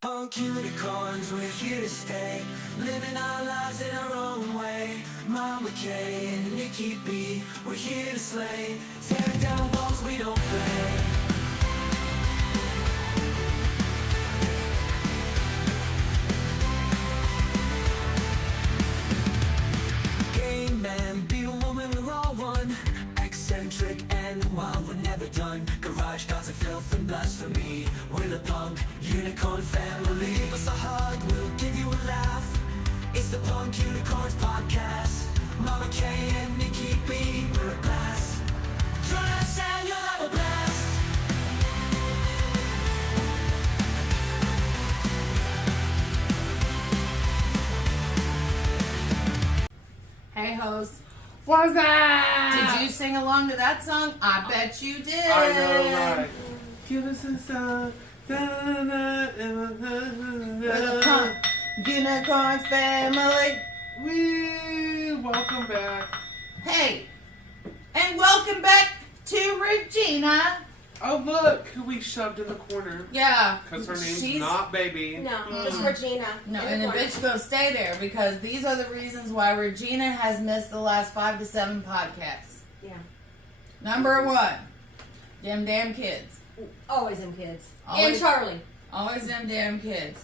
Punk unicorns, we're here to stay, living our lives in our own way. Mama K and Nikki B, we're here to slay, tearing down walls we don't play. Gay man, be a woman, we're all one. Eccentric and wild, we're never done. Garage dogs of filth and blasphemy. We're the punk unicorn family. Give us a hug, we'll give you a laugh. It's the Punk Unicorns podcast. Mama K and Nikki B, we're a blast. Join us and you'll have a blast. Hey hoes, What's that? did you sing along to that song? I bet you did. I know, right? Give us a song. We're the Punk Unicorns family. Woo! Welcome back. Hey, and welcome back to Regina. Oh, look who we shoved in the corner. Yeah, Because her name's she's not Baby. No, it's Regina. no, and the bitch gonna stay there because these are the reasons why Regina has missed the last 5 to 7 podcasts. Yeah. Number 1, them damn kids. Always them kids. Always. And Charlie. Always them damn kids.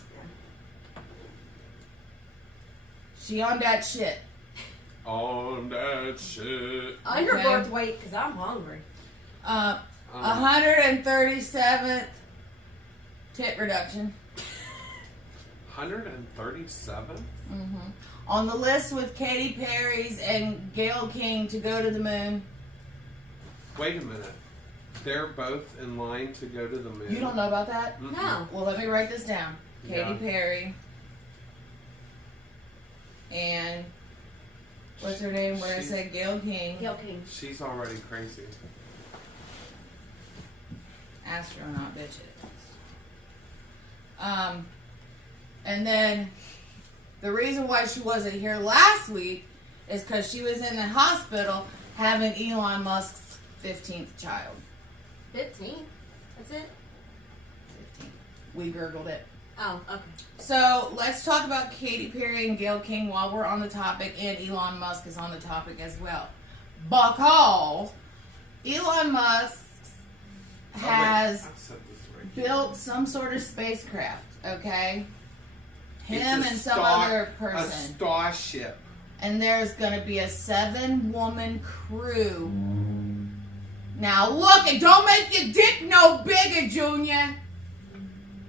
She on that shit. On that shit. Under Okay. birth weight, because I'm hungry. 137th tit reduction. 137? On the list with Katy Perry's and Gayle King to go to the moon. Wait a minute. They're both in line to go to the moon. You don't know about that? Mm-mm. No. Well, let me write this down. Katy Yeah. Perry and what's her name? Where I She's- said Gayle King. Gail King. She's already crazy. Astronaut bitches. And then the reason why she wasn't here last week is because she was in the hospital having Elon Musk's 15th child. 15. That's it? 15. We gurgled it. Oh, okay. So let's talk about Katy Perry and Gayle King while we're on the topic, and Elon Musk is on the topic as well. Because Elon Musk has I said this right here. built some sort of spacecraft, okay? Him It's a and some star- other A person. starship. And there's going to be a 7-woman crew. Now look, and don't make your dick no bigger, Junior.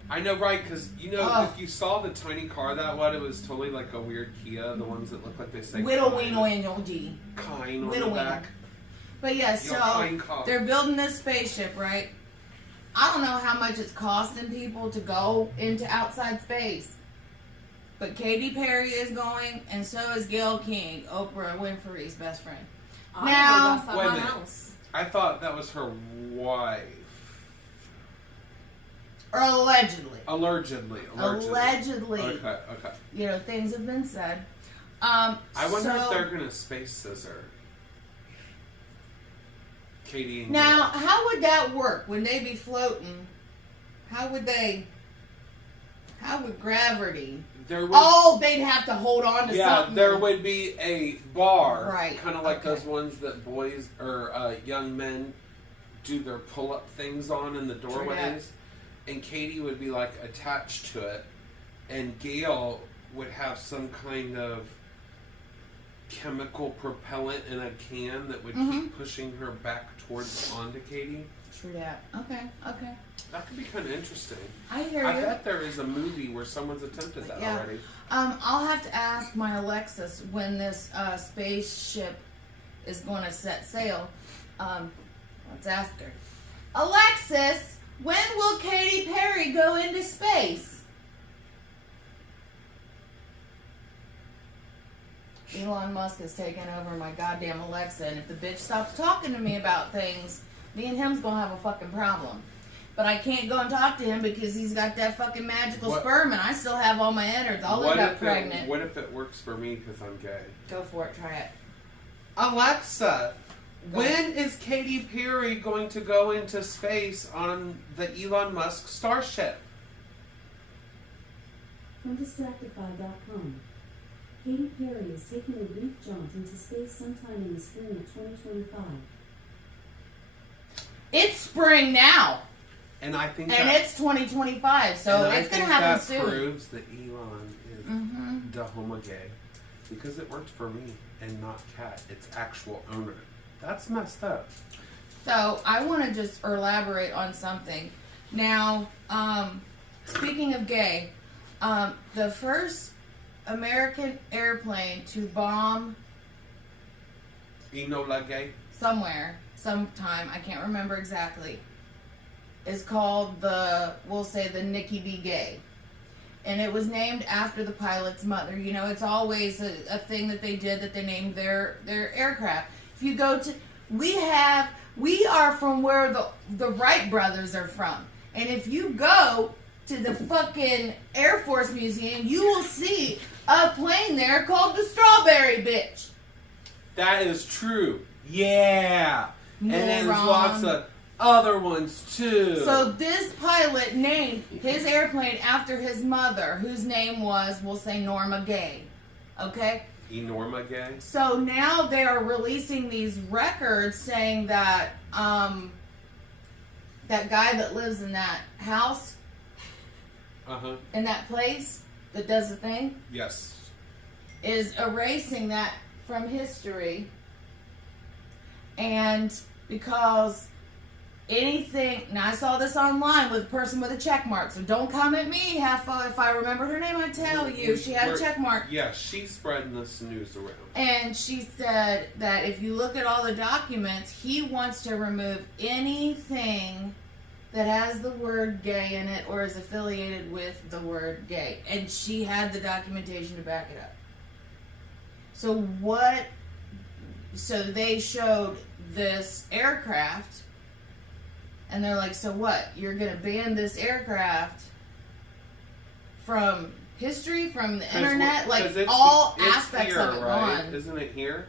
I know, right? Because Ugh. if you saw the tiny car that was, it was totally like a weird Kia. The ones that look like they say Whittle Kine. Weeno and OG. Kine on Whittle the Weeno. back. But yeah, so Kine car. they're building this spaceship, right? I don't know how much it's costing people to go into outside space. But Katy Perry is going, and so is Gayle King, Oprah Winfrey's best friend. I Now- don't know Wait a my minute. house. I thought that was her wife. Or allegedly. Allegedly. Allegedly. Okay. You know, things have been said. I wonder if so- they're gonna space scissor Katie and Now, Gail. how would that work? Would they be floating? How would gravity? There would, Oh, they'd have to hold on to yeah, something. there would be a bar, Right, kind of like okay. those ones that boys or young men do their pull-up things on in the doorways, and Katie would be like attached to it, and Gail would have some kind of chemical propellant in a can that would keep pushing her back towards onto Katie. True that. Okay. That could be kind of interesting. I hear I you. bet there is a movie where someone's attempted that Yeah. already. I'll have to ask my Alexis when this spaceship is going to set sail. Let's ask her. Alexis, when will Katy Perry go into space? Elon Musk has taken over my goddamn Alexa, and if the bitch stops talking to me about things, me and him's gonna have a fucking problem. But I can't go and talk to him because he's got that fucking magical What- sperm, and I still have all my innards. I'll end up pregnant. What if it works for me because I'm gay? Go for it. Try it. Alexa, Go. when is Katy Perry going to go into space on the Elon Musk starship? from Distractify.com. Katy Perry is taking a brief jaunt into space sometime in the spring of 2025. It's spring now, And I think and that, it's 2025, so and I it's gonna think happen that soon. proves that Elon is Mhm. the homo gay because it worked for me and not Kat, its actual owner. That's messed up. So I want to just elaborate on something. Now, speaking of gay, the first American airplane to bomb Enola Gay. somewhere, sometime, I can't remember exactly, is called we'll say the Nikki B. Gay. And it was named after the pilot's mother. You know, it's always a thing that they did, that they named their aircraft. If you go to, we are from where the Wright brothers are from. And if you go to the fucking Air Force Museum, you will see a plane there called the Strawberry Bitch. That is true. Yeah. And there's Moron. lots of other ones too. So this pilot named his airplane after his mother, whose name was, we'll say, Norma Gay. Okay? Enorma Gay. So now they are releasing these records saying that that guy that lives in that house, in that place, that does the thing, Yes. is erasing that from history. And because anything, now I saw this online with a person with a check mark, so don't come at me, Heffa. If I remember her name, I tell you. She had a check mark. Yeah, she's spreading this news around. And she said that if you look at all the documents, he wants to remove anything that has the word gay in it or is affiliated with the word gay. And she had the documentation to back it up. So they showed this aircraft, and they're like, so what? You're going to ban this aircraft from history, from the internet? Like, all aspects here, of it right? gone. Isn't it here?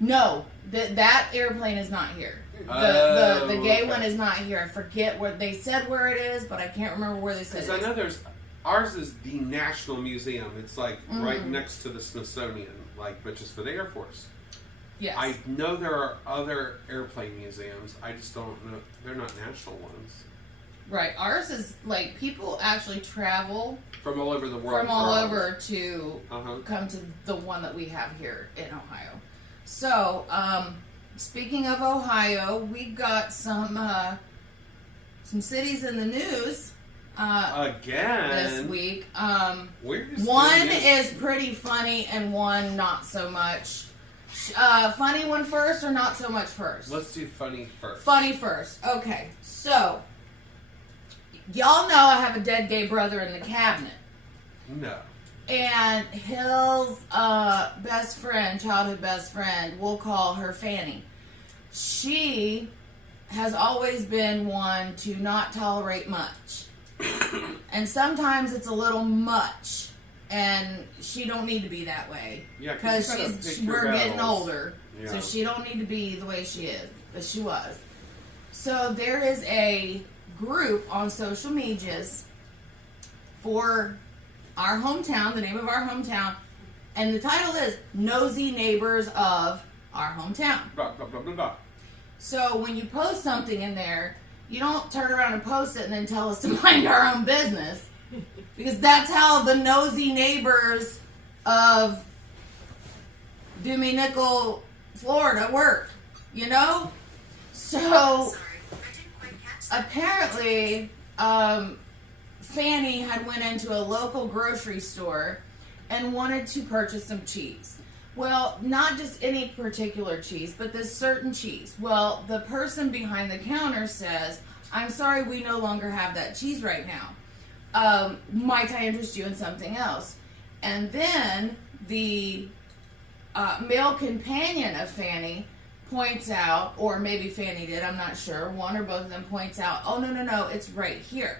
No, that airplane is not here. The gay one is not here. I forget where they said where it is, but I can't remember where they said it Because I is. know ours is the National Museum. It's like right next to the Smithsonian, but just for the Air Force. Yes. I know there are other airplane museums. I just don't know. They're not national ones. Right. Ours is like people actually travel From all over the world. from all for ours. over to come to the one that we have here in Ohio. So, speaking of Ohio, we got some cities in the news Again. this week. We're just One doing this. is pretty funny and one not so much. Funny one first or not so much first? Let's do funny first. Funny first. Okay. So, y'all know I have a dead gay brother in the cabinet. No. And his best friend, childhood best friend, we'll call her Fanny. She has always been one to not tolerate much. And sometimes it's a little much. And she don't need to be that way. Yeah, Because you gotta pick your we're getting battles. older. Yeah. So she don't need to be the way she is. But she was. So there is a group on social medias for our hometown, the name of our hometown, and the title is Nosy Neighbors of Our Hometown. Blah, blah, blah, blah, blah. So when you post something in there, you don't turn around and post it and then tell us to mind our own business. Because that's how the nosy neighbors of Nickel, Florida work, you know? So apparently, Fanny had went into a local grocery store and wanted to purchase some cheese. Well, not just any particular cheese, but this certain cheese. Well, the person behind the counter says, I'm sorry, we no longer have that cheese right now. Might I interest you in something else? And then the male companion of Fanny points out, or maybe Fanny did, I'm not sure, one or both of them points out, oh, no, it's right here.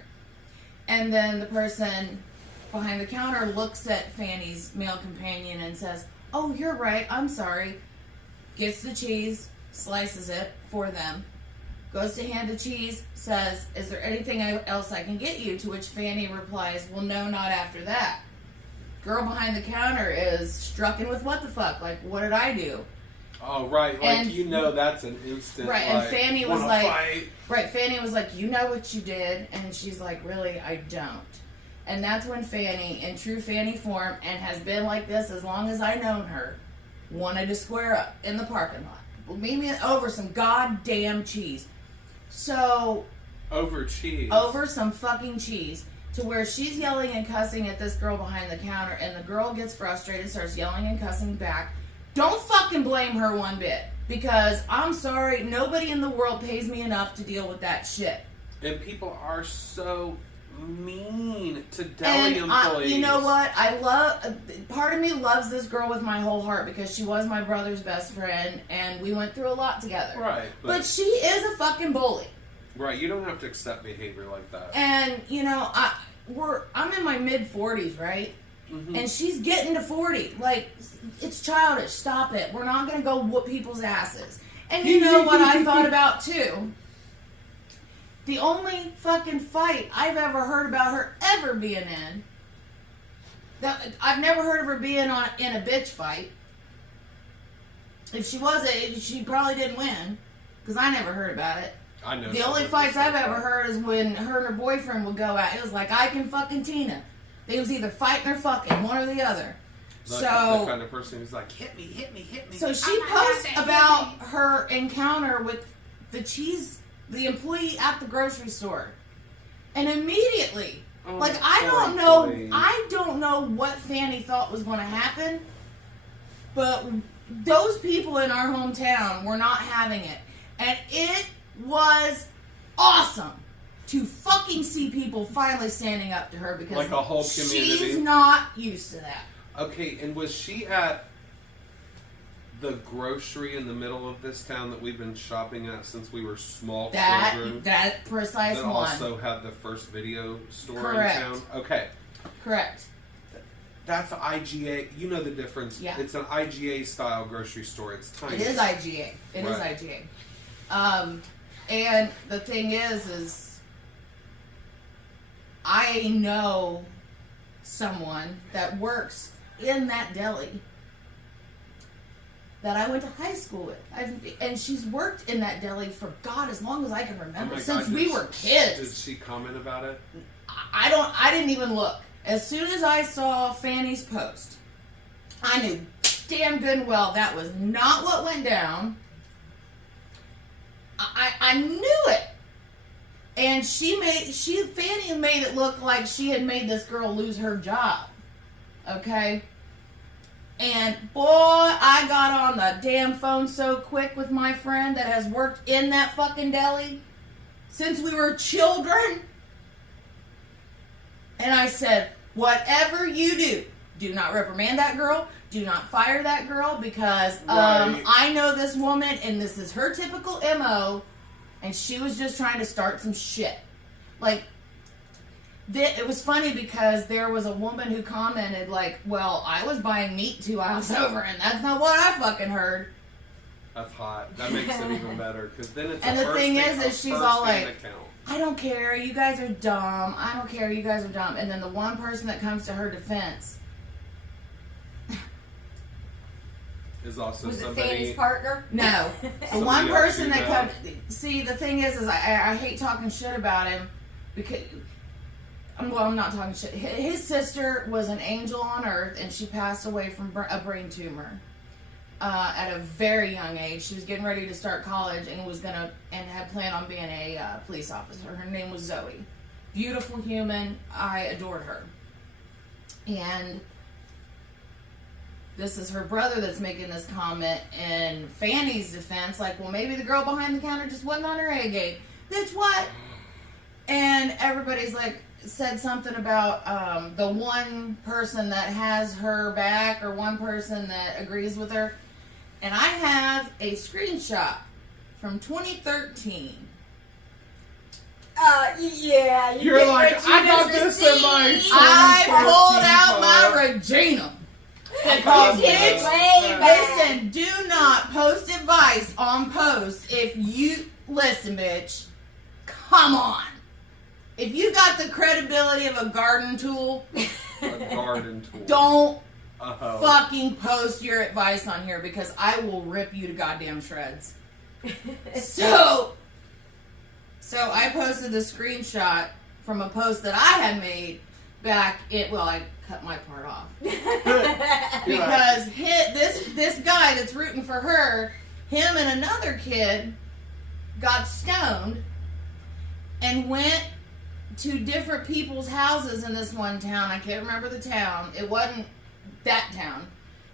And then the person behind the counter looks at Fanny's male companion and says, oh, you're right, I'm sorry. Gets the cheese, slices it for them, goes to hand the cheese, says, is there anything else I can get you? To which Fanny replies, well, no, not after that. girl behind the counter is strucken with what the fuck? Like, what did I do? Oh, right. Like, And- you know that's an instant, Right, and like, Fanny was wanna like- fight. Right, Fanny was like, you know what you did? And she's like, really, I don't. And that's when Fanny, in true Fanny form, and has been like this as long as I've known her, wanted to square up in the parking lot. Meet me over some goddamn cheese. So, Over cheese. over some fucking cheese. To where she's yelling and cussing at this girl behind the counter, and the girl gets frustrated, starts yelling and cussing back. Don't fucking blame her one bit. Because, I'm sorry, nobody in the world pays me enough to deal with that shit. And people are so mean to deli And employees. you know what? I love. Part of me loves this girl with my whole heart because she was my brother's best friend, and we went through a lot together. Right. But she is a fucking bully, Right, you don't have to accept behavior like that. and you know, I'm in my mid 40s, right? Mm-hmm. And she's getting to 40. Like, it's childish. Stop it. We're not gonna go whoop people's asses. And you know what I thought about too? The only fucking fight I've ever heard about her ever being in, that I've never heard of her being in a bitch fight. If she was, she probably didn't win, because I never heard about it. I know. The only fights I've ever heard is when her and her boyfriend would go out. It was like I can fucking Tina. They was either fighting or fucking, one or the other. The kind of person who's like, hit me, hit me, hit me. So she posts about her encounter with the employee at the grocery store. And immediately, Oh, like, I don't know what Fanny thought was going to happen, but those people in our hometown were not having it. And it was awesome to fucking see people finally standing up to her because Like a whole community? she's not used to that. Okay, and was she at the grocery in the middle of this town that we've been shopping at since we were small children? That precise That one. also had the first video store Correct. in town? Okay. Correct. That's the IGA. You know the difference. Yeah. It's an IGA style grocery store. It's tiny. It is IGA. It is Right. IGA. And the thing is I know someone that works in that deli that I went to high school with. And she's worked in that deli for God as long as I can Oh remember, my since God, we were kids. Did she comment about it? I didn't even look. As soon as I saw Fanny's post, I knew damn good and well that was not what went down. I knew it. And Fanny made it look like she had made this girl lose her job. Okay? And boy, I got on the damn phone so quick with my friend that has worked in that fucking deli since we were children. And I said, whatever you do not reprimand that girl. Do not fire that girl because Right. I know this woman and this is her typical MO. And she was just trying to start some shit. Like, it was funny because there was a woman who commented like, well, I was buying meat 2 aisles over and that's not what I fucking heard. That's hot. That makes it even better because then it's And a the thing first-hand- is she's a all first-hand like, account. I don't care, you guys are dumb. I don't care, you guys are dumb. And then the one person that comes to her defense is also Was it somebody. Fanny's partner? No. The Somebody one else person you that know. comes... See, the thing is I hate talking shit about him because... Well, I'm not talking shit. His sister was an angel on earth and she passed away from a brain tumor at a very young age. She was getting ready to start college and had planned on being a police officer. Her name was Zoe. Beautiful human. I adored her. And... this is her brother that's making this comment in Fanny's defense, like, well, maybe the girl behind the counter just wasn't on her A game. Bitch, what? And everybody's like, said something about the one person that has her back or one person that agrees with her. And I have a screenshot from 2013. Yeah. You're like, I got this in my. I 2014 pulled out photo. my Regina. Because You did way back. Listen, do not post advice on posts if you... Listen, bitch. Come on. If you got the credibility of a garden tool, a garden tool. Don't A hoe. fucking post your advice on here because I will rip you to goddamn shreds. So I posted the screenshot from a post that I had made back I cut my part off. Because this guy that's rooting for her, him and another kid got stoned and went to different people's houses in this one town. I can't remember the town. It wasn't that town.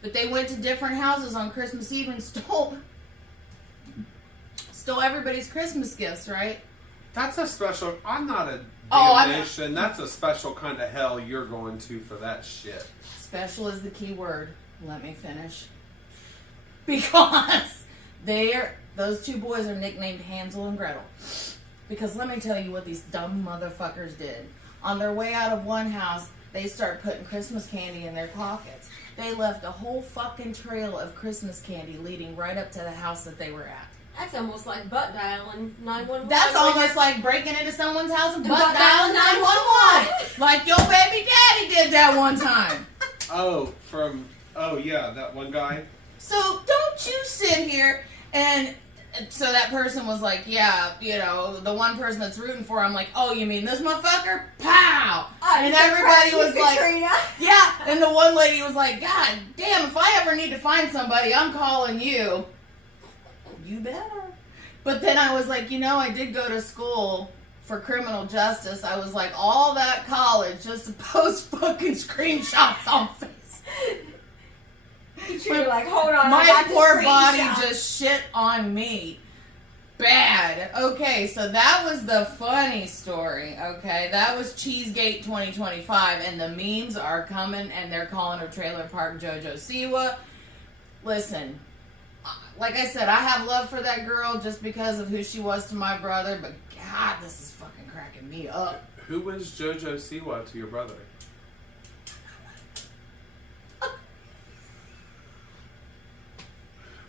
But they went to different houses on Christmas Eve and stole everybody's Christmas gifts, right? That's a special. I'm not a Oh, I'm- damnation. That's a special kind of hell you're going to for that shit. Special is the key word. Let me finish. Because those two boys are nicknamed Hansel and Gretel. Because let me tell you what these dumb motherfuckers did. On their way out of one house, they start putting Christmas candy in their pockets. They left a whole fucking trail of Christmas candy leading right up to the house that they were at. That's almost like butt dialing 911. That's almost like breaking into someone's house and butt dialing 911. Like your baby daddy did that one time. Yeah, that one guy. So don't you sit here and so that person was like, yeah, you know, the one person that's rooting for, I'm like, oh, you mean this motherfucker? Pow! And everybody was like, Katrina. yeah. And the one lady was like, God damn, if I ever need to find somebody, I'm calling you. You better. But then I was like, you know, I did go to school for criminal justice. I was like, all that college just to post fucking screenshots on Facebook. You're like, hold on. I My got the poor body screenshot. just shit on me. Bad. Okay, so that was the funny story, okay? That was Cheesegate 2025, and the memes are coming, and they're calling her Trailer Park JoJo Siwa. Listen, like I said, I have love for that girl just because of who she was to my brother, but God, this is fucking cracking me up. Who was JoJo Siwa to your brother?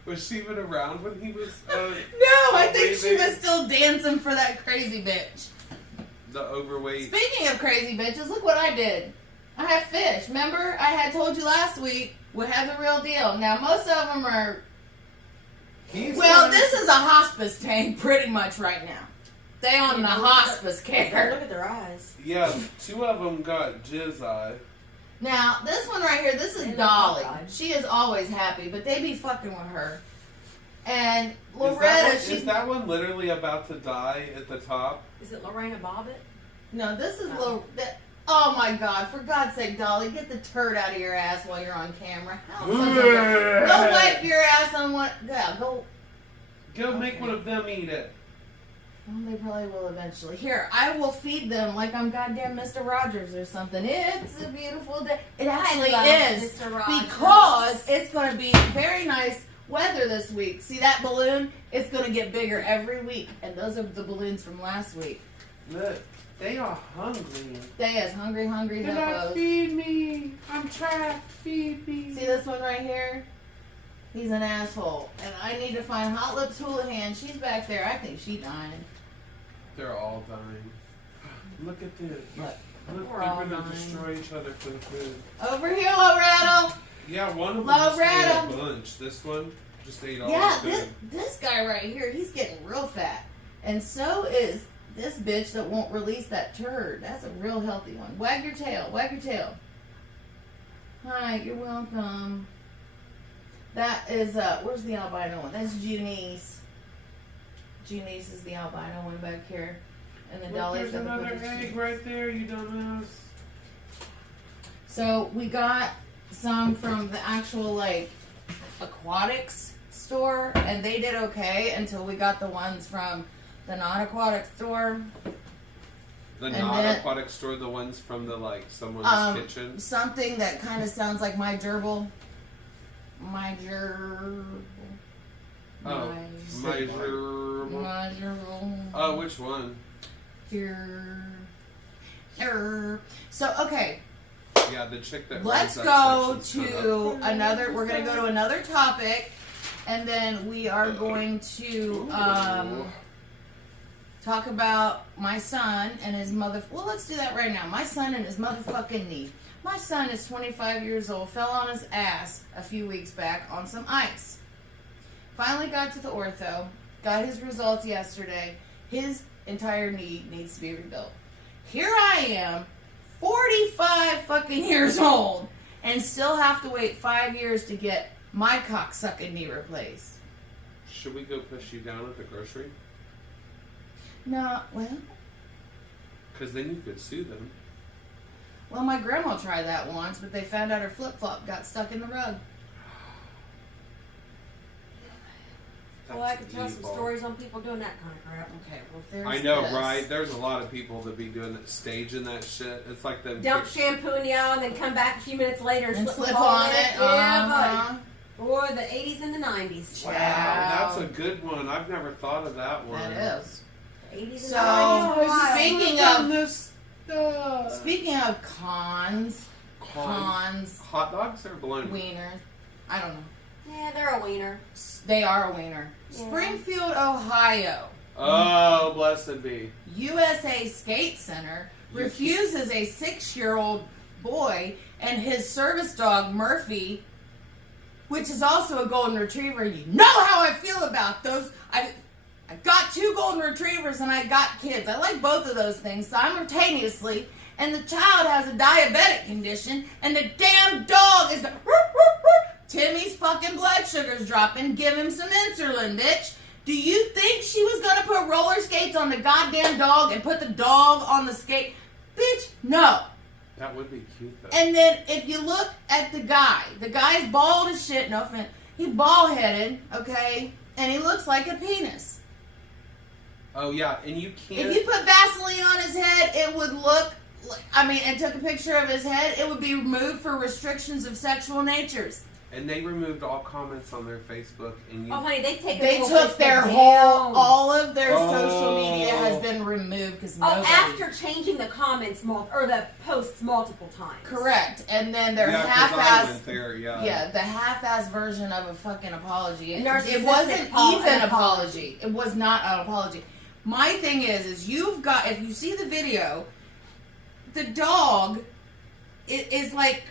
Was she even around when he was? No, I think she was still dancing for that crazy bitch. The overweight. Speaking of crazy bitches, look what I did. I have fish. Remember, I had told you last week we have the real deal. Now, most of them are. Well, this is a hospice tank pretty much right now. They on the hospice care. Look at their eyes. Yeah, two of them got jizz eye. Now, this one right here, this is And Dolly. the cockeyed. She is always happy, but they be fucking with her. And Loretta, Is that one literally about to die at the top? Is it Lorena Bobbitt? No, this is oh my God! For God's sake, Dolly, get the turd out of your ass while you're on camera. Go wipe your ass on what? Yeah, go. Go make one of them eat it. Well, they probably will eventually. Here, I will feed them like I'm goddamn Mr. Rogers or something. It's a beautiful day. It actually love is Mr. Rogers. because it's going to be very nice weather this week. See that balloon? It's going to get bigger every week, and those are the balloons from last week. Look, they are hungry. They is hungry Do not hippos. feed me. I'm trapped. Feed me. See this one right here? He's an asshole. And I need to find Hot Lips Houlihan. She's back there. I think she's dying. They're all dying. Look at this. Look. Look, We're they're all gonna dying. destroy each other for the food. Over here, Loretta. Yeah, one of them Low just ate a Random. bunch. This one just ate all Yeah, the food. this guy right here, he's getting real fat. And so is this bitch that won't release that turd. That's a real healthy one. Wag your tail. Wag your tail. Hi, you're welcome. That is, where's the albino one? That's Junice. Junice is the albino one back here. And then Look, Dolly's there's got the another picture. egg right there, you dumbass. So we got some from the actual like aquatics store, and they did okay until we got the ones from the non-aquatic store. The And non-aquatic store, the ones from the someone's kitchen. Something that kind of sounds like my gerbil. My gerbil. Oh, my gerbil. My gerbil. Oh, which one? So okay, Yeah, the chick that let's runs that go section's cut to up. another. We're gonna go to another topic, and then we are going to talk about my son and his mother. Well, let's do that right now. My son and his motherfucking knee. My son is 25 years old, fell on his ass a few weeks back on some ice. Finally got to the ortho, got his results yesterday. His entire knee needs to be rebuilt. Here I am, 45 fucking years old, and still have to wait 5 years to get my cocksucking knee replaced. Should we go push you down at the grocery? No, well, Because then you could sue them. my grandma tried that once, but they found out her flip-flop got stuck in the rug. That's Well, I could tell some evil. stories on people doing that kind of crap. Okay, well, there's I know, this. right? There's a lot of people that be doing that, staging that shit. It's like them. Dump shampoo in the aisle and then come back a few minutes later and, And slip, slip the ball on in it. Yeah, Uh-huh. buddy. Or the 80s and the 90s. Wow, that's a good one. I've never thought of that one. That is. The 80s and So, 90s. speaking Done of this stuff. speaking of cons, Hot dogs or balloons? wieners, I don't know. Yeah, they're a wiener. They are a wiener. Yeah. Springfield, Ohio. Oh, blessed be. USA Skate Center refuses a 6-year-old boy and his service dog Murphy, which is also a golden retriever. You know how I feel about those. I got 2 golden retrievers and I got kids. I like both of those things simultaneously. And the child has a diabetic condition, and the damn dog is. Timmy's fucking blood sugar's dropping. Give him some insulin, bitch. Do you think she was gonna put roller skates on the goddamn dog and put the dog on the skate? Bitch, no. That would be cute, though. And then if you look at the guy's bald as shit, no offense. He's bald headed, okay? And he looks like a penis. Oh, yeah, and you can't. If you put Vaseline on his head, it would look like, and took a picture of his head, it would be removed for restrictions of sexual natures. And they removed all comments on their Facebook, and you. Oh, honey, they've taken They the whole took their Facebook whole, down. all of their social Oh. media has been removed because Oh, nobody. after changing the comments or the posts multiple times. Correct. And then their yeah, 'cause I half-ass. went there, Yeah, the half-ass version of a fucking apology. It Narcissistic wasn't even an apology. It was not an apology. My thing is if you see the video, the dog is like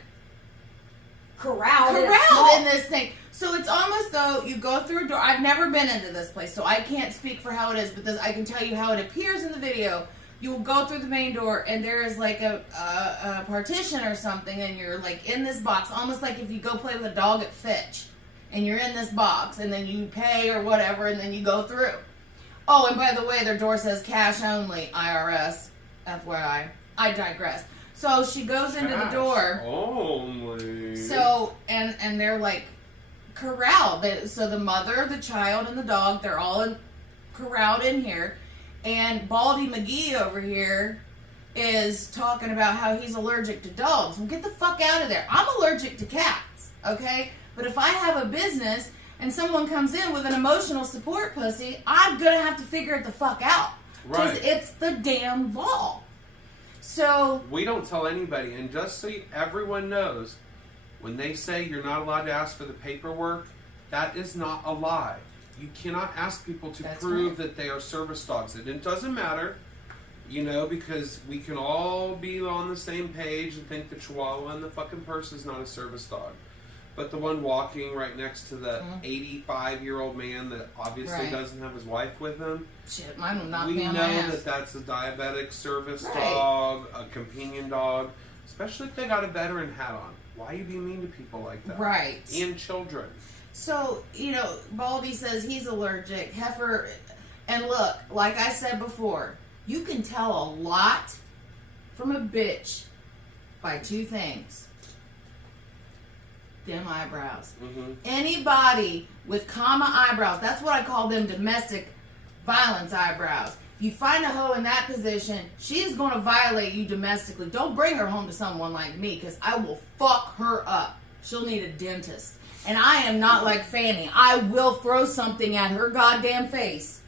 Corralled corralled in this thing. So it's almost though you go through a door. I've never been into this place, so I can't speak for how it is, but I can tell you how it appears in the video. You will go through the main door, and there is like a partition or something, and you're like in this box, almost like if you go play with a dog at Fetch, and you're in this box, and then you pay or whatever, and then you go through. Oh, and by the way, their door says cash only, IRS, FYI. I digress. So she goes into the Gosh, door. Only. So, and they're like corralled. So the mother, the child, and the dog, they're all corralled in here. And Baldy McGee over here is talking about how he's allergic to dogs. Well, get the fuck out of there. I'm allergic to cats, okay? But if I have a business and someone comes in with an emotional support pussy, I'm gonna have to figure it the fuck out. Because Right. it's the damn law. So, We don't tell anybody, and just so everyone knows, when they say you're not allowed to ask for the paperwork, that is not a lie. You cannot ask people to That's prove right. that they are service dogs. And it doesn't matter, because we can all be on the same page and think the Chihuahua and the fucking purse is not a service dog. But the one walking right next to the 85-year-old man that obviously Right. doesn't have his wife with him, shit, mine will knock we me know on my ass. that that's a diabetic service Right. dog, a companion dog, especially if they got a veteran hat on. Why you be mean to people like that? Right. And children. So, Baldy says he's allergic. Heifer, and look, like I said before, you can tell a lot from a bitch by 2 things. Them eyebrows. Mm-hmm. Anybody with comma eyebrows, that's what I call them, domestic violence eyebrows. You find a hoe in that position, she is going to violate you domestically. Don't bring her home to someone like me, because I will fuck her up. She'll need a dentist. And I am not like Fanny. I will throw something at her goddamn face.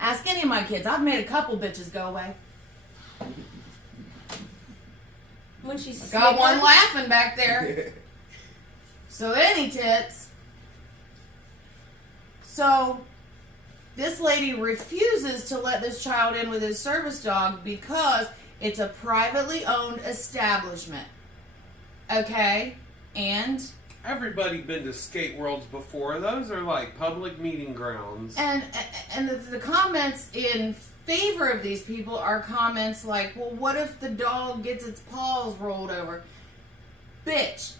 Ask any of my kids. I've made a couple bitches go away. When she's Got one snickered. laughing back there. So any tits. So This lady refuses to let this child in with his service dog because it's a privately owned establishment. Okay? And Everybody been to skate worlds before. Those are like public meeting grounds. And the comments in favor of these people are comments like, well, what if the dog gets its paws rolled over? Bitch,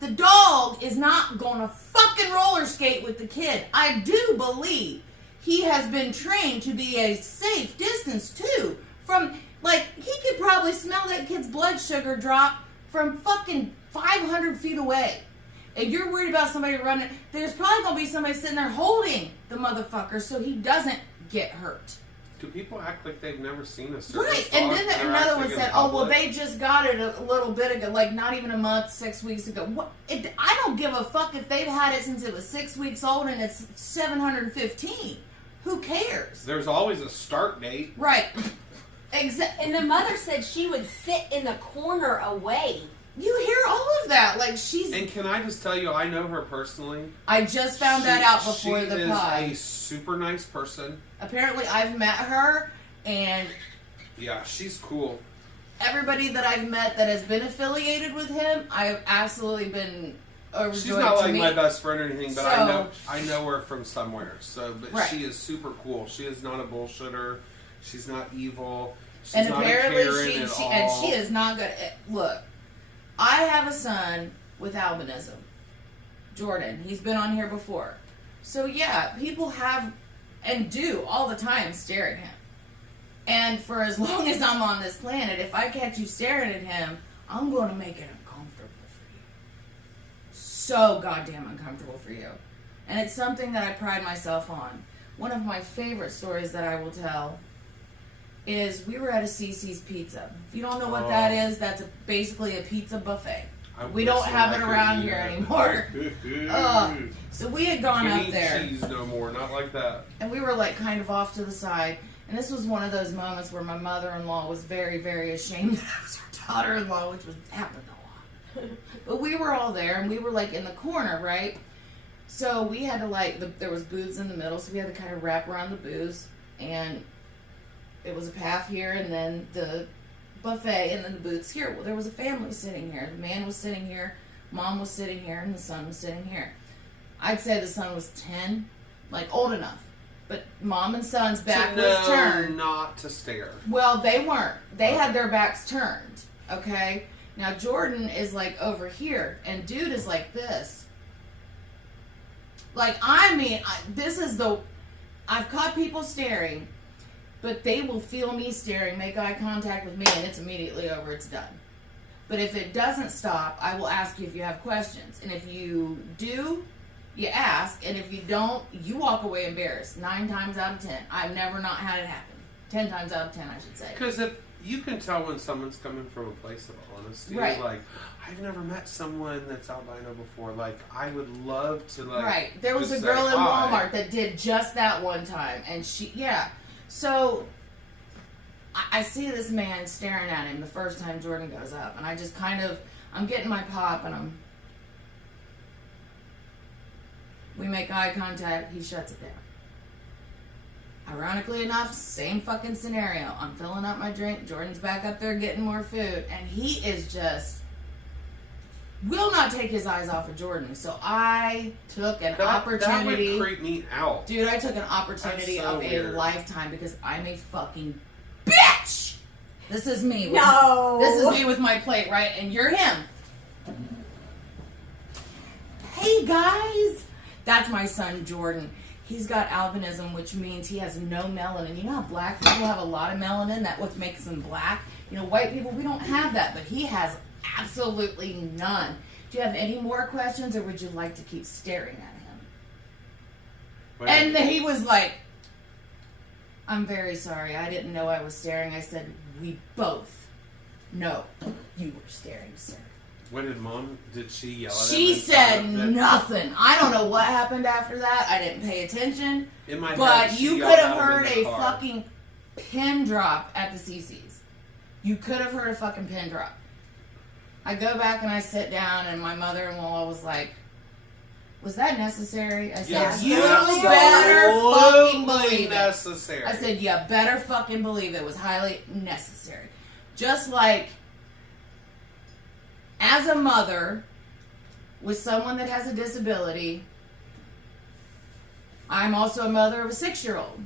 the dog is not gonna fucking roller skate with the kid. I do believe he has been trained to be a safe distance too. From, like, he could probably smell that kid's blood sugar drop from fucking 500 feet away. And you're worried about somebody running. There's probably going to be somebody sitting there holding the motherfucker so he doesn't get hurt. Do people act like they've never seen a service Right. dog And then interacting another one in said, oh, well, public? they just got it a little bit ago, like not even a month, 6 weeks ago. What? I don't give a fuck if they've had it since it was 6 weeks old and it's 715. Who cares? There's always a start date. Right. Exactly. And the mother said she would sit in the corner away. You hear all of that. Like, she's... And can I just tell you, I know her personally. I just found that out before the She pod. is a super nice person. Apparently, I've met her, and Yeah, she's cool. everybody that I've met that has been affiliated with him, I've absolutely been overjoyed She's not to like meet. my best friend or anything, but So- I know her from somewhere. So, but Right. she is super cool. She is not a bullshitter. She's not evil. She's And not apparently, a Karen she at all. and she is not good. Look, I have a son with albinism, Jordan. He's been on here before. So yeah, people have and do all the time stare at him. And for as long as I'm on this planet, if I catch you staring at him, I'm going to make it uncomfortable for you. So goddamn uncomfortable for you. And it's something that I pride myself on. One of my favorite stories that I will tell is we were at a CC's Pizza. If you don't know what that is, that's basically a pizza buffet. We don't have it around here anymore. So we had gone Can't up eat there. cheese no more. Not like that. And we were like kind of off to the side. And this was one of those moments where my mother-in-law was very, very ashamed that I was her daughter-in-law, which was happened a lot. But we were all there, and we were like in the corner, right? So we had to like, there was booths in the middle, so we had to kind of wrap around the booths. And it was a path here, and then the buffet, and then the booths here. Well, there was a family sitting here. The man was sitting here, mom was sitting here, and the son was sitting here. I'd say the son was 10, like old enough. But mom and son's back was turned. Not to stare. Well, they weren't. They had their backs turned. Okay? Now, Jordan is like over here, and dude is like this. Like, I mean, this is the... I've caught people staring, but they will feel me staring, make eye contact with me, and it's immediately over. It's done. But if it doesn't stop, I will ask you if you have questions. And if you do, you ask. And if you don't, you walk away embarrassed. 9 times out of 10. I've never not had it happen. 10 times out of 10, I should say. Because if you can tell when someone's coming from a place of honesty, Right. like, I've never met someone that's albino before. Like, I would love to, like, Right. There was a just girl say in hi. Walmart that did just that one time. And she, yeah. So, I see this man staring at him the first time Jordan goes up. And I just kind of, I'm getting my pop and we make eye contact. He shuts it down. Ironically enough, same fucking scenario. I'm filling up my drink. Jordan's back up there getting more food. And he is just... will not take his eyes off of Jordan. So I took an opportunity. That would creep me out. Dude, I took an opportunity That's so of weird. a lifetime because I'm a fucking bitch! This is me. No. This is me with my plate, right? And you're him. Hey, guys! That's my son, Jordan. He's got albinism, which means he has no melanin. You know how black people have a lot of melanin? That's what makes them black? You know, white people, we don't have that, but he has absolutely none. Do you have any more questions, or would you like to keep staring at him? Wait, And then he was like, I'm very sorry. I didn't know I was staring. I said, we both know you were staring, sir. what did she yell at him? She and said tell him that- nothing. I don't know what happened after that. I didn't pay attention. In my But head, you she could yelled have at him heard in a the car. fucking pin drop at the CC's. You could have heard a fucking pin drop. I go back and I sit down, and my mother-in-law was like, Was that necessary? I said, Yes, you better fucking absolutely believe it. necessary. I said, you better fucking believe it was highly necessary. Just like, as a mother with someone that has a disability, I'm also a mother of a 6-year-old.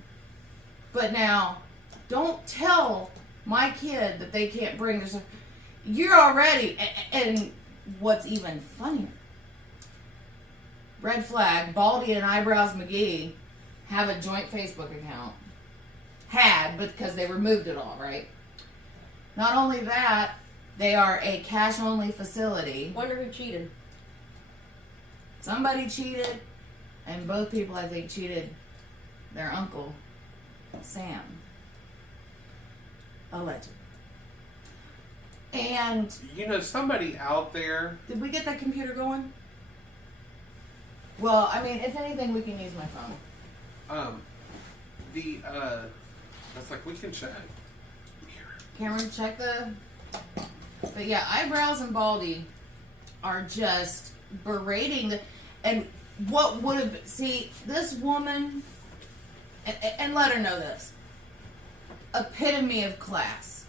But now, don't tell my kid that they can't bring their stuff. You're already, and what's even funnier, red flag, Baldy and Eyebrows McGee have a joint Facebook account. Had, because they removed it all, right? Not only that, they are a cash-only facility. Wonder who cheated. Somebody cheated, and both people, I think, cheated their uncle, Sam. Allegedly. And You know, somebody out there. did we get that computer going? Well, I mean, if anything, we can use my phone. That's like, we can check. Here. Cameron, check the. But yeah, Eyebrows and Baldy are just berating the. And what would have. See, this woman. And let her know this. Epitome of class.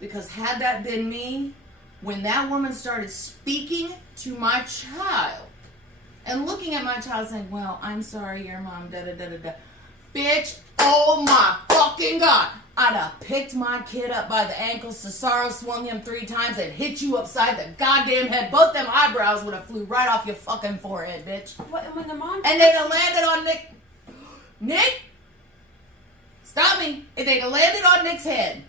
Because had that been me, when that woman started speaking to my child and looking at my child saying, well, I'm sorry, your mom, da-da-da-da-da. Bitch, oh my fucking God. I'd have picked my kid up by the ankles, Cesaro swung him 3 times and hit you upside the goddamn head. Both them eyebrows would have flew right off your fucking forehead, bitch. What, and when the mom And they'd have landed on Nick. Nick? Stop me. If they'd have landed on Nick's head.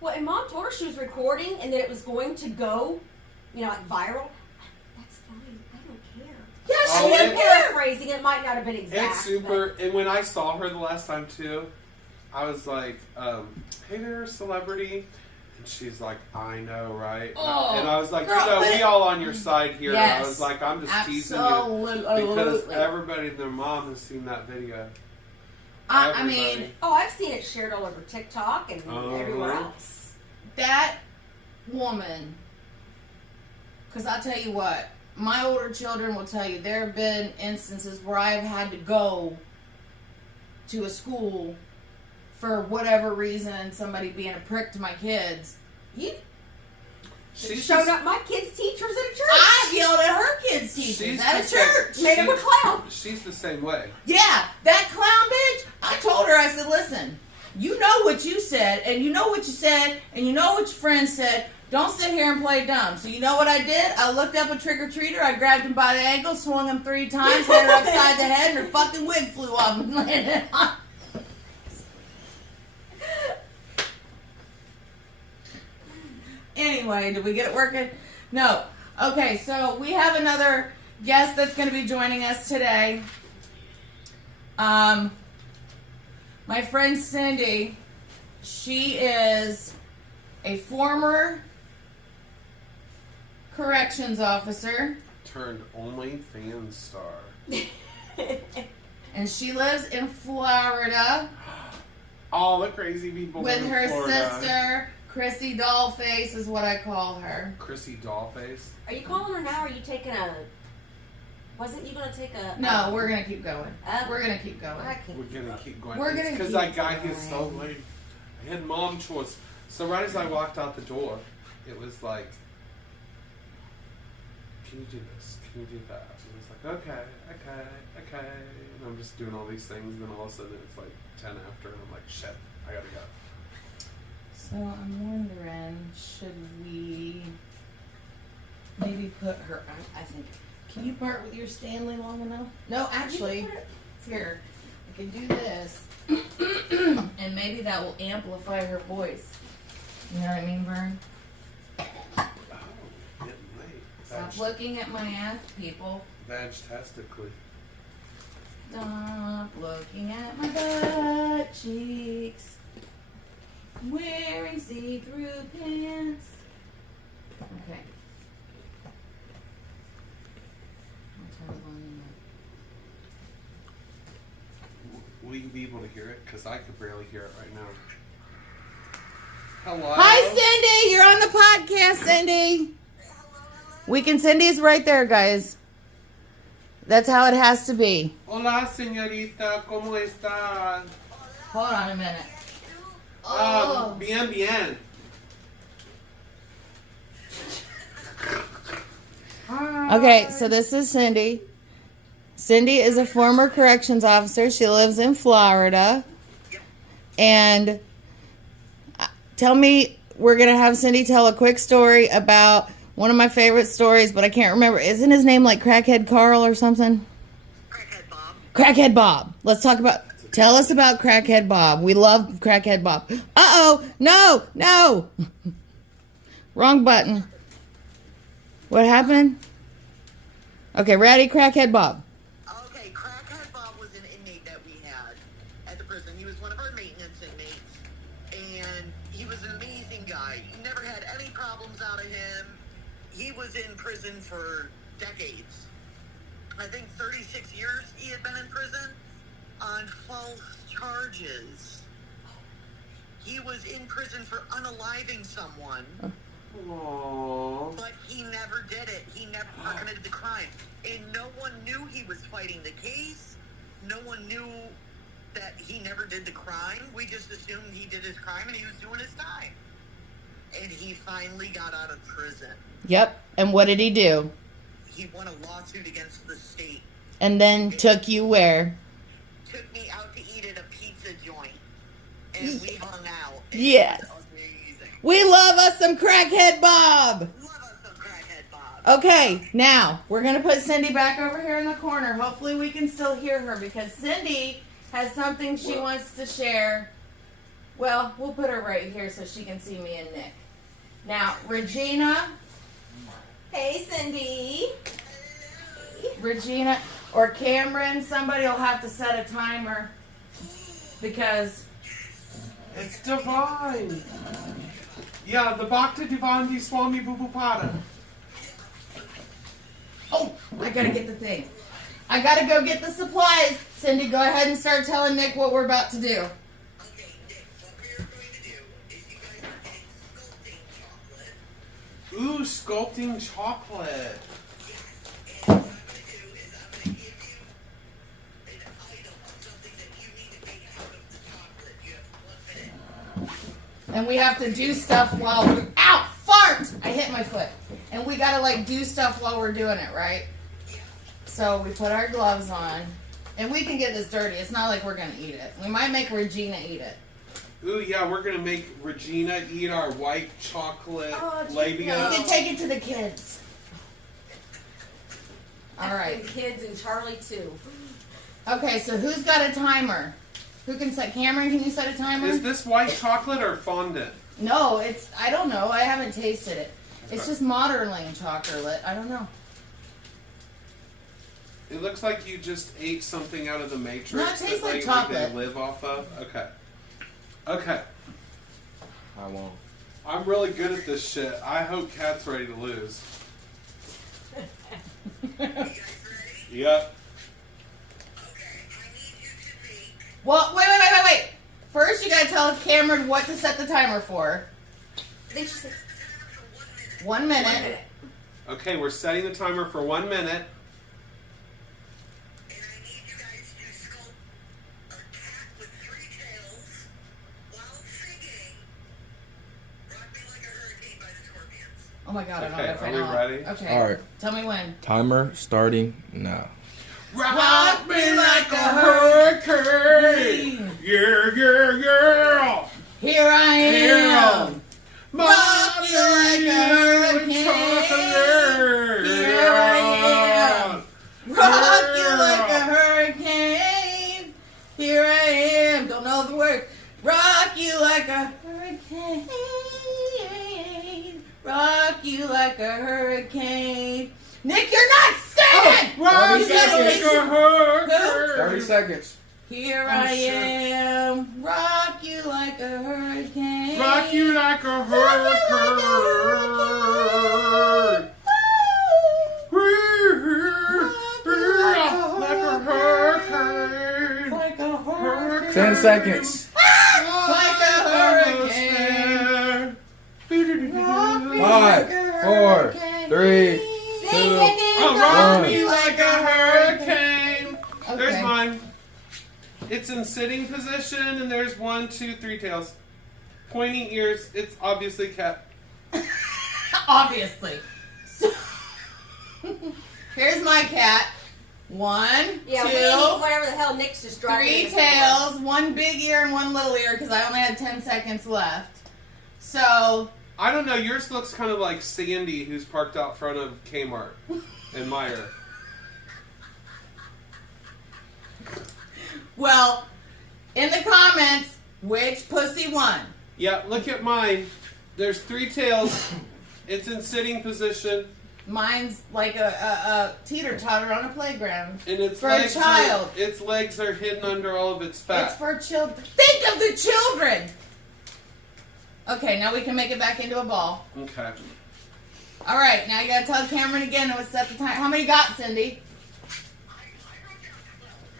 Well, and mom told her she was recording and that it was going to go, like viral. That's fine. I don't care. Yeah, she Oh, didn't it- care. Paraphrasing, it might not have been exact. It's super. And when I saw her the last time too, I was like, "Hey there, celebrity," and she's like, "I know, right?" Oh, and I was like, girl, we all on your side here." Yes. And I was like, "I'm just teasing you Absolutely. because everybody and their mom has seen that video." I mean, Everybody. Oh, I've seen it shared all over TikTok and everywhere else. that woman, because I'll tell you what, my older children will tell you there have been instances where I've had to go to a school for whatever reason, somebody being a prick to my kids. You've She's shown just- up my kids' teachers at a church. I yelled at her kids' teachers She's at a the same- church. Made him a clown. She's the same way. Yeah, that clown bitch. I told her, I said, listen, you know what you said, and you know what you said, and you know what your friends said. Don't sit here and play dumb. So you know what I did? I looked up a trick-or-treater, I grabbed him by the ankle, swung him 3 times, hit her upside the head, and her fucking wig flew off and landed on. Anyway, did we get it working? No. Okay, so we have another guest that's going to be joining us today. My friend Cindy, she is a former corrections officer, Turned OnlyFans star. and she lives in Florida All the crazy people with in her Florida. sister, Chrissy Dollface is what I call her. Chrissy Dollface. Are you calling her now or are you taking a... Wasn't you going to take a... No, we're going to keep going. Oh. We're going to keep going. I can't. We're gonna keep going. We're gonna because keep that guy is so going. late. I had mom choice. So right as I walked out the door, it was like, "Can you do this? Can you do that?" And I was like, "Okay." And I'm just doing all these things, and then all of a sudden it's like 10 after, and I'm like, "Shit, I gotta go." So I'm wondering, should we maybe put her? I think. Can you part with your Stanley long enough? No, actually, here. I can do this, and maybe that will amplify her voice. You know what I mean, Vern? Oh, getting late. Stop looking at my ass, people. Vag-tastically. Stop looking at my butt cheeks. I'm wearing see-through pants. Okay. I'll turn the volume up. Will you be able to hear it? Because I could barely hear it right now. Hello. Hi, Cindy. You're on the podcast, Cindy. Cindy's right there, guys. That's how it has to be. Hola, señorita, ¿cómo está? Hold on a minute. Oh. Bien, bien. Okay, so this is Cindy. Cindy is a former corrections officer. She lives in Florida. And we're going to have Cindy tell a quick story about one of my favorite stories, but I can't remember. Isn't his name like Crackhead Carl or something? Crackhead Bob. Crackhead Bob. Tell us about Crackhead Bob. We love Crackhead Bob. Uh-oh. No. Wrong button. What happened? Okay, ready? Crackhead Bob. Okay, Crackhead Bob was an inmate that we had at the prison. He was one of our maintenance inmates, and he was an amazing guy. You never had any problems out of him. He was in prison for decades. I think 36 years he had been in prison on false charges. He was in prison for unaliving someone. Aww. But he never did it. He never committed the crime. And no one knew he was fighting the case. No one knew that he never did the crime. We just assumed he did his crime and he was doing his time. And he finally got out of prison. Yep. And what did he do? He won a lawsuit against the state. And then took you where? Took me out to eat at a pizza joint. And we hung out. It Yes. was amazing. We love us some Crackhead Bob. Love us some Crackhead Bob. Okay, now we're going to put Cindy back over here in the corner. Hopefully we can still hear her because Cindy has something she wants to share. Well, we'll put her right here so she can see me and Nick. Now, Regina, Cindy. Regina, or Cameron, somebody will have to set a timer because It's divine. Yeah, the Bhakta Divanti Swami Bhupada. oh, I gotta get the thing. I gotta go get the supplies. Cindy, go ahead and start telling Nick what we're about to do. Okay, Nick, what we're going to do is you guys are getting sculpting chocolate. Ooh, sculpting chocolate. Yes, and what I'm going to do is I'm going to give you an item of something that you need to make out of the chocolate. You have 1 minute. And we have to do stuff while we're... Ow! Fart! I hit my foot. And we gotta, like, do stuff while we're doing it, right? So we put our gloves on. And we can get this dirty. It's not like we're gonna eat it. We might make Regina eat it. Ooh, yeah, we're gonna make Regina eat our white chocolate Oh, labia. We can take it to the kids. All And right. kids and Charlie too. Okay, so who's got a timer? Who can set? Cameron, can you set a timer? Is this white chocolate or fondant? No, it's... I don't know. I haven't tasted it. It's just modeling chocolate. I don't know. It looks like you just ate something out of the Matrix. No, it tastes that like they chocolate. live off of. Okay. Okay. I won't. I'm really good at this shit. I hope Kat's ready to lose. You guys ready? Yep. Okay, I need you to make... Well, wait. First, you gotta tell Cameron what to set the timer for. They just For 1 1 minute. minute. Okay, we're setting the timer for 1 minute. And I need you guys to sculpt a cat with 3 tails while singing Rock Me Like a Hurricane by the Scorpions. Oh my god, I don't Okay, know if I are we know. ready? Okay. All right. Tell me when. Timer starting now. Rock me like a hurricane. Yeah. Here I am. Rock you like a hurricane. Here I am. Rock you like a hurricane. Here I am. Don't know the word. Rock you like a hurricane. Rock you like a hurricane. Nick, you're not standing! Rock You me gotta like listen. a hurricane. 30 seconds. Here Oh, I shit. am. Rock you like a hurricane. Rock you like a hurricane. Like a hurricane. Like a hurricane. 10 seconds. Like a hurricane. Rock me like 5, a 4, hurricane. 3, 2, Oh, rock me like a hurricane. Okay. There's mine. It's in sitting position, and there's 1, 2, 3 tails. Pointy ears. It's obviously cat. Obviously. So, here's my cat. 1, Yeah, 2, we need whatever the hell Nick's just dropped. 3 tails, 1 big ear and 1 little ear because I only had 10 seconds left. So, I don't know. Yours looks kind of like Sandy, who's parked out front of Kmart and Meyer. well, in the comments, which pussy won? Yeah, look at mine. There's 3 tails. It's in sitting position, Mine's like a teeter-totter on a playground. and its For a legs child. Its legs are hidden under all of its fat. It's for children. Think of the children! Okay, now we can make it back into a ball. Okay. All right, now you gotta tell Cameron again and we'll set the time. How many you got, Cindy?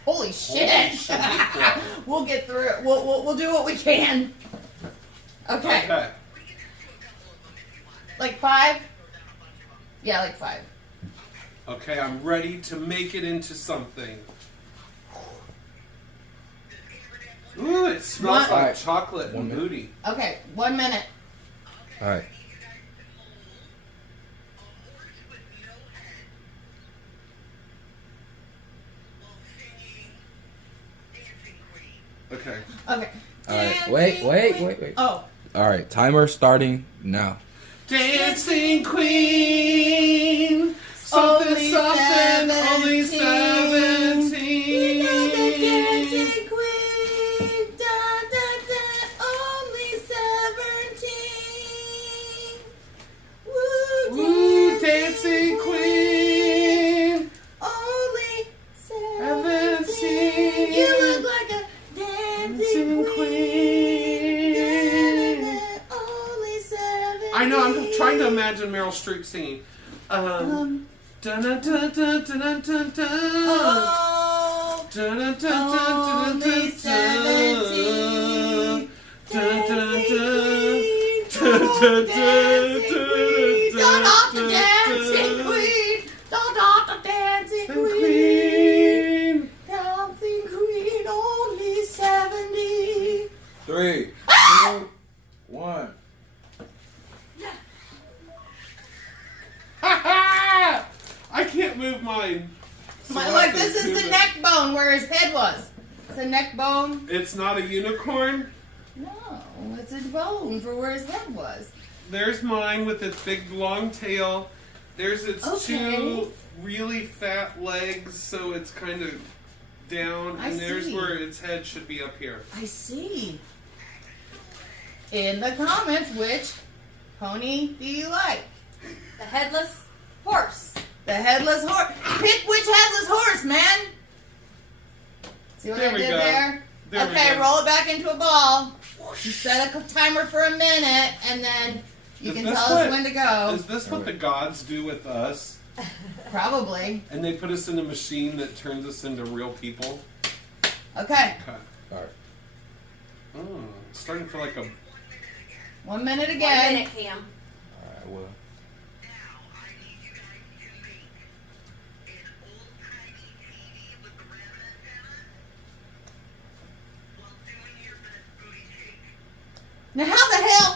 Holy shit! Holy shit, equal. We'll get through it. We'll do what we can. Okay. Okay. Like 5? Yeah, like 5. Okay, I'm ready to make it into something. Ooh, it smells What? like chocolate and 1 minute. booty. Okay, 1 minute. All right. Okay. Okay. All right. Dancing Wait. Queen- Oh, All right. Timer starting now. Dancing Queen. Something, Only something, only 17. 17. you know the dancing queen. Da, da, da, only 17. Woo, dancing Queen. Only 17. 17. You look like a dancing queen. Da, da, da, only 17. I know, I'm trying to imagine Meryl Streep singing. Dun dun dun dun dun dun dun. Oh, Dun dun dun dun dun only dun 17. dun dun dun Dancing dun queen. Don't off the dun dancing dun queen. Don't off the dancing queen. Queen. Dancing queen, only 70. 3, 2, 1. I can't move mine. So My, I look, have to this is do the neck bone where his head was. It's a neck bone. It's not a unicorn. No, it's a bone for where his head was. There's mine with its big long tail. There's its Okay. 2 really fat legs, so it's kind of down. I And there's see. where its head should be up here. I see. In the comments, which pony do you like? The headless horse. The headless horse. Pick which headless horse, man. See what There I we did go. there? There we Okay, go. roll it back into a ball. You set a timer for a minute, and then you Is can this tell what- us when to go. Is this what the gods do with us? Probably. And they put us in a machine that turns us into real people? Okay, Okay. All right. It's starting to feel like a... 1 minute 1 again. minute, Cam. All right. Well. Now, I need you guys to make an old-timey TV with the rabbit antenna while doing your best booty shake. Now, how the hell?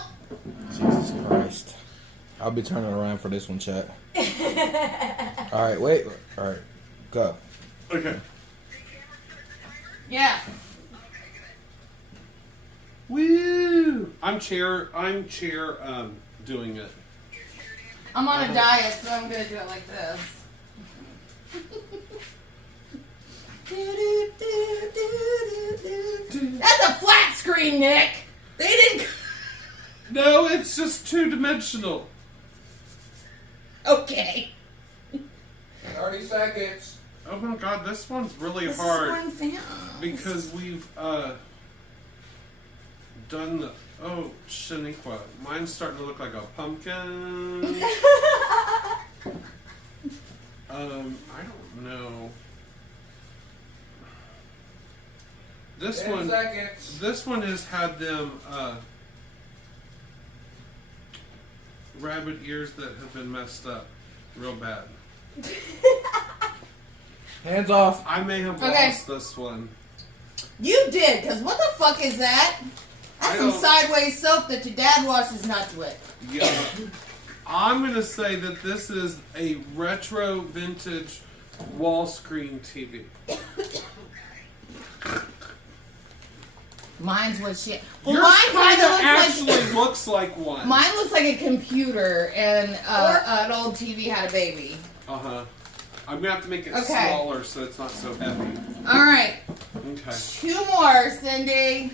Jesus Christ. I'll be turning around for this one, chat. All right. Wait. All right. Go. Okay. Yeah. Woo! I'm chair doing it. I'm on a diet, so I'm gonna do it like this. That's a flat screen, Nick. They didn't. No, it's just 2-dimensional. Okay. 30 seconds. Oh my god, this one's really This hard. is one fast. Because we've done the... Oh, Shaniqua. Mine's starting to look like a pumpkin. I don't know. This 10 one... seconds. This one has had them rabbit ears that have been messed up real bad. Hands off. I may have Okay. lost this one. You did, because what the fuck is that? That's I some don't- sideways soap that your dad washes nuts with. Yeah. I'm gonna say that this is a retro vintage wall screen TV. Mine's what shit. Well, Yours mine kind of looks actually like. looks like one. Mine looks like a computer, and an old TV had a baby. Uh-huh. I'm gonna have to make it Okay. smaller so it's not so heavy. All right, Okay. 2 more, Cindy.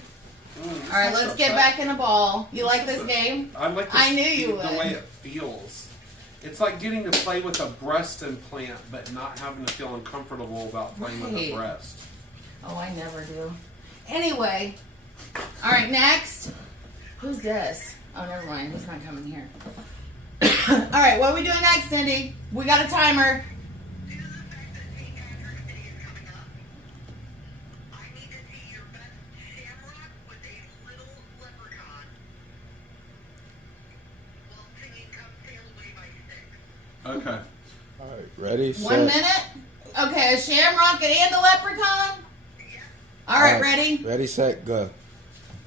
This All right, is let's so get fun. back in the ball. You like this game? I like this, I knew you the would. way it feels. It's like getting to play with a breast implant, but not having to feel uncomfortable about playing with Right. a breast. Oh, I never do. Anyway, all right, next. Who's this? Oh, never mind. He's not coming here. All right, what are we doing next, Cindy? We got a timer. Due to the fact that St. Patrick's Day is coming up, I need to see your best shamrock with a little leprechaun while singing Come Sail Away by Styx. Okay. All right, ready, set. 1 minute. Okay, a shamrock and a leprechaun. All right, ready? Ready, set, go.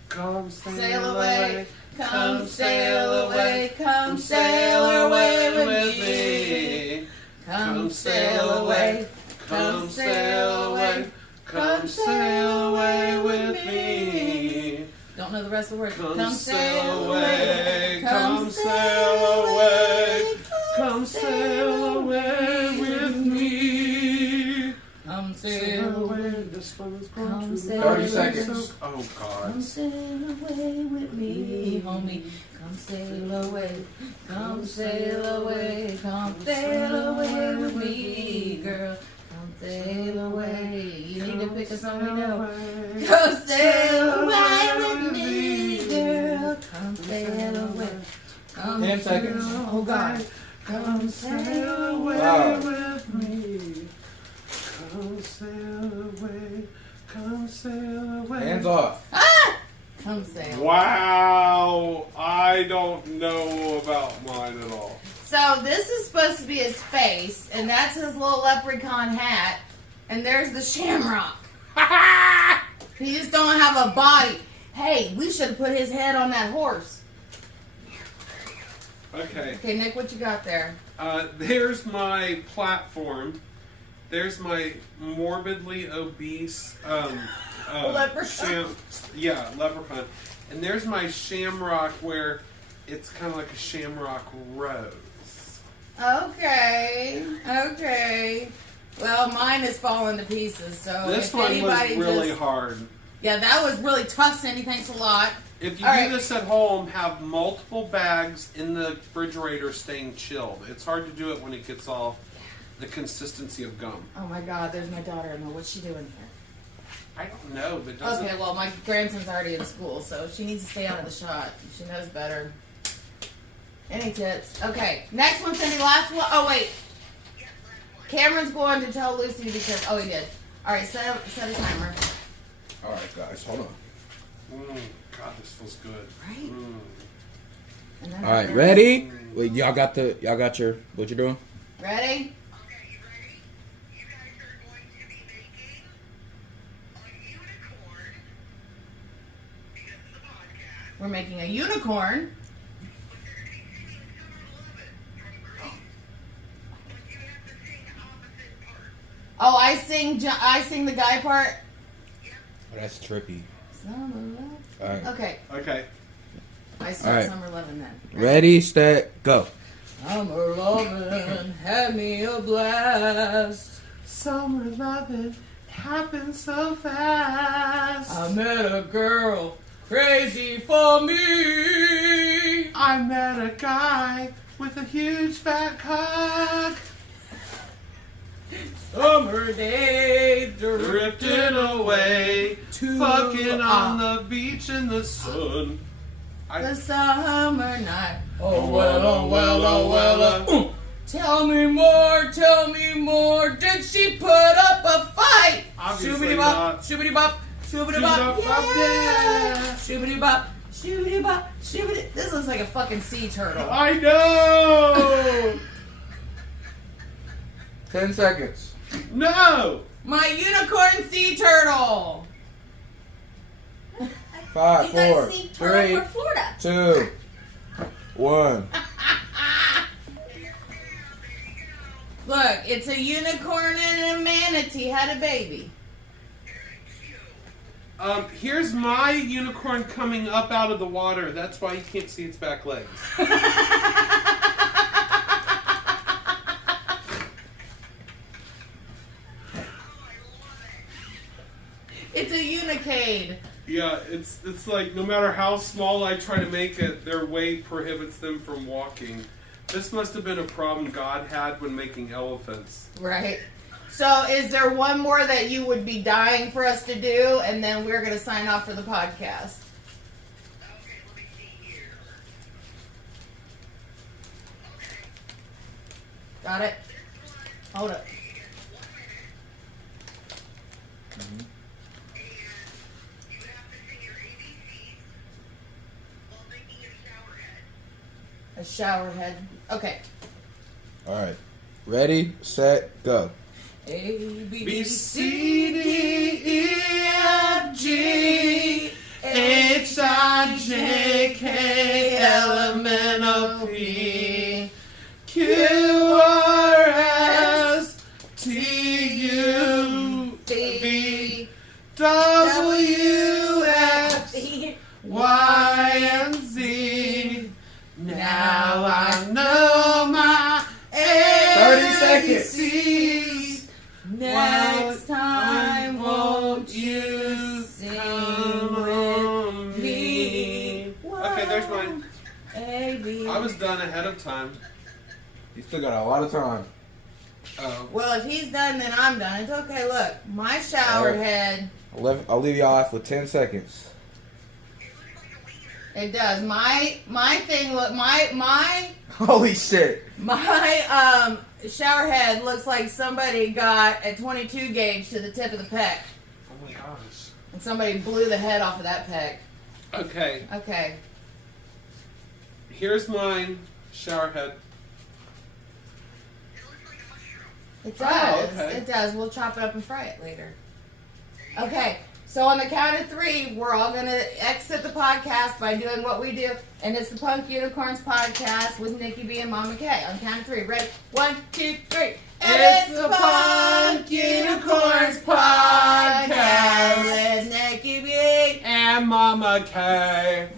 Come Sail away, come sail away, come sail away with me. Come sail away, come sail away, come sail away with me. Don't know the rest of the words. Come sail away, come sail away, come sail away with me. Come sail Sail away. away, this one's going Come to sail 30 away. seconds. Oh Come God. sail away with me, homie. Come sail away. Come sail away. Come sail away with me, girl. Come sail away. You need to pick a song we know. Come sail away with me, girl. Come sail away. Come 10 seconds. Oh God. Come sail away Wow. with me. Come sail away. Come sail away. Hands off. Ah! Come sail. Wow. I don't know about mine at all. So this is supposed to be his face, and that's his little leprechaun hat, and there's the shamrock. He just don't have a body. Hey, we should have put his head on that horse. Okay. Okay, Nick, what you got there? There's my platform. There's my morbidly obese Leprechaun. leprechaun. And there's my shamrock where it's kind of like a shamrock rose. Okay, okay. Well, mine is falling to pieces, so This if one was anybody really just... hard. Yeah, that was really tough, Cindy. Thanks a lot. If you All do right. this at home, have multiple bags in the refrigerator staying chilled. It's hard to do it when it gets all the consistency of gum. Oh my God, there's my daughter-in-law. What's she doing here? I don't know, but doesn't Okay, well, my grandson's already in school, so she needs to stay out of the shot. She knows better. Any tits? Okay, next one, Cindy. Last one. Oh wait, Cameron's going to tell Lucy because he did. All right, set a timer. All right, guys, hold on. God, this feels good. Right. Mm. And then All right, ready? Wait, y'all got your what you doing? Ready? Okay, you ready? You guys are going to be making a unicorn because of the podcast. We're making a unicorn. But you're going to be singing Summer Lovin' from Grease. But you have to sing opposite parts. Oh, I sing the guy part. Oh, that's trippy. Summer love. All right, Okay, Okay. I start All right. summer loving then. Ready, set, go. Summer loving, had me a blast. Summer loving happens so fast. I met a girl crazy for me. I met a guy with a huge fat cock. Summer day Drifting away, to fucking on the beach in the sun. the summer night. Oh well, oh well, oh well. Tell me more. Did she put up a fight? Obviously Shoobity-bop, not. shoobity-bop, shoobity-bop, Shoobity-bop, yeah. Shoobity-bop, shoobity-bop, shoobity. This looks like a fucking sea turtle. I know. 10 seconds. No! My unicorn sea turtle. 5, You got 4, to see turtle 3, for Florida. 2, 1. Look, it's a unicorn and a manatee had a baby. Here's my unicorn coming up out of the water. That's why you can't see its back legs. It's a unicade. Yeah, it's like no matter how small I try to make it, their weight prohibits them from walking. This must have been a problem God had when making elephants. Right. So, is there one more that you would be dying for us to do, and then we're going to sign off for the podcast? Okay, let me see here. Got it? Hold up. And you have to sing your ABCs while making a shower head. A shower head. Okay. Alright. Ready, set, go. A, B, C, D, E, F, G, H, I, J, K, L, M, N, O, P, Q, R, S, T, U, V, W, X, Y, and Z. Now I know my 30 seconds. ABCs. Next time, won't you sing come with on me? Okay, there's mine. A, B. I was done ahead of time. You still got a lot of time. Oh. Well, if he's done, then I'm done. It's okay. Look, my shower Alright. head. I'll leave you off with 10 seconds. It does. My thing. Look, my Holy shit. shower head looks like somebody got a 22 gauge to the tip of the pec, Oh my gosh. and somebody blew the head off of that pec. Okay, Okay. here's mine. Shower head. It does. okay. It does. We'll chop it up and fry it later. Okay. So on the count of 3, we're all going to exit the podcast by doing what we do. And it's the Punk Unicorns podcast with Nikki B and Mama K. On the count of 3. Ready? 1, 2, 3. It's the Punk Unicorns podcast with Nikki B and Mama K.